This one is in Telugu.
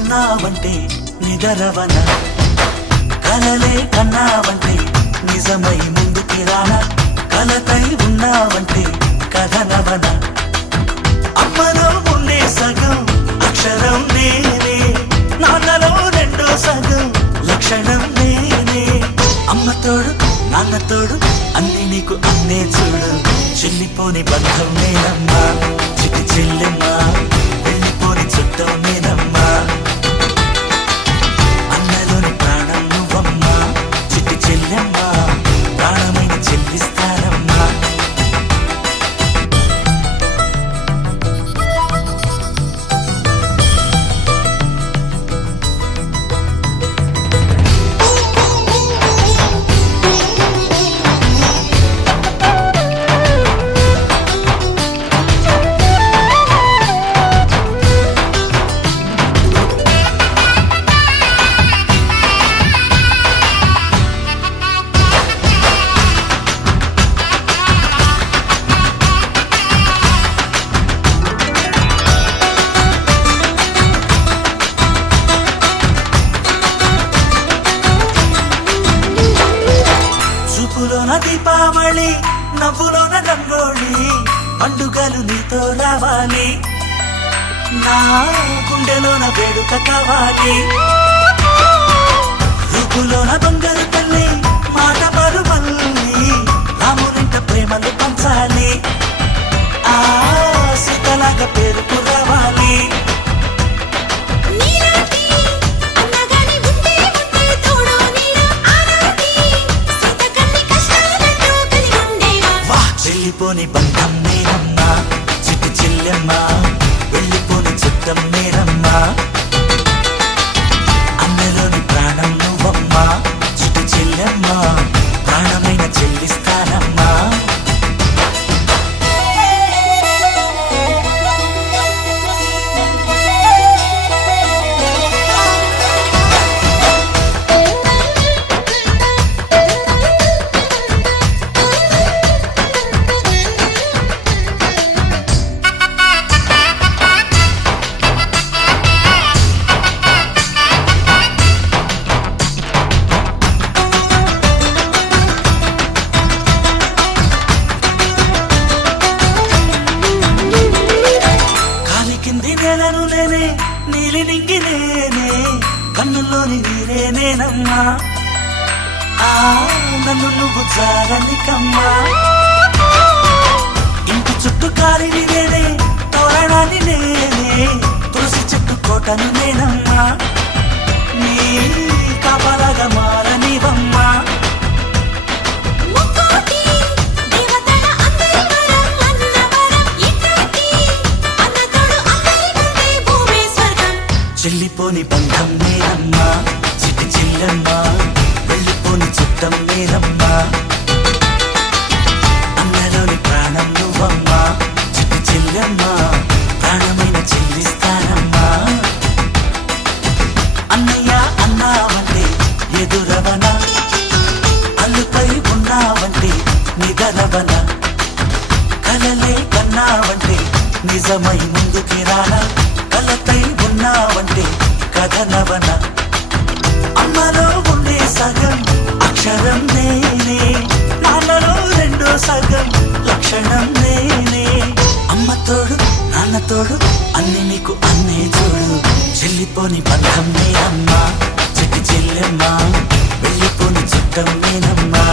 ఉన్నావంటే నిదరవన కలలే కన్నావంటే నిజమై ముందుకి రానా కలతై ఉన్నావంటే కథనవన అమ్మలో ఉండే సగం అక్షరం నేనే నాన్నలో రెండో సగం లక్షణం నేనే అమ్మ తోడు నాన్న తోడు అన్ని నీకు అన్నే చూడు చెల్లిపోని బంధం నేనమ్మా చిటి చెల్లెమ్మా వెళ్ళిపోని చుట్టం నేనమ్మా అన్నలోని ప్రాణం నువ్వమ్మా చిటి చెల్లెమ్మా ప్రాణమైన చెల్లిస్తానమ్మా చూపులోన దీపావళి నవ్వులోన రంగోళి పండుగలు నీతో రావాలి నా గుండెలోన వేడుక కావాలి రూపులోన దొంగలు తల్లి మాట పరుమల్లి రామునింట ప్రేమలు పంచాలి ఆ సీతలాగా పేరుకు రావాలి వెళ్ళిపోని బంధం నేనమ్మా చిట్టి చెల్లెమ్మా వెళ్ళిపోని చుట్టం నేనమ్మా అన్నలోని ప్రాణం నువ్వమ్మా చిట్టి చెల్లెమ్మా ప్రాణమైన చెల్లిస్తానమ్మా నేలను నేనే నీలి నింగి నేనే కన్నుల్లోని నీరే నేనమ్మా ఆ నన్ను నువ్వు జారనికమ్మా ఇంటి చుట్టూ కాలిని నేనే తోరణాన్ని నేనే తులసి చెట్టు కోటను నేనమ్మా నీ కాపలాగా మారనివమ్మా చెల్లిపోని బంధం నేనమ్మా చిట్టి చెల్లెమ్మా వెళ్ళిపోని చుట్టం నేనమ్మా అన్నలోని ప్రాణం నువ్వమ్మా చిట్టి చెల్లెమ్మా ప్రాణమైన చెల్లిస్తానమ్మా అన్నయ్య అన్నావంటే ఎదురవన అల్లుపై ఉన్నావంటే నిదరవన కలలే కన్నావంటే నిజమై ముందుకి రానా కలతై ఉన్నావంటే కథనవన అమ్మలో ఉండే సగం అక్షరం నేనే నాన్నలో రెండో సగం లక్షణం నేనే అమ్మ తోడు నాన్న తోడు అన్ని నీకు అన్నే చూడు చెల్లిపోని బంధం నేనమ్మా చిట్టి చెల్లెమ్మా వెళ్ళిపోని చుట్టం నేనమ్మా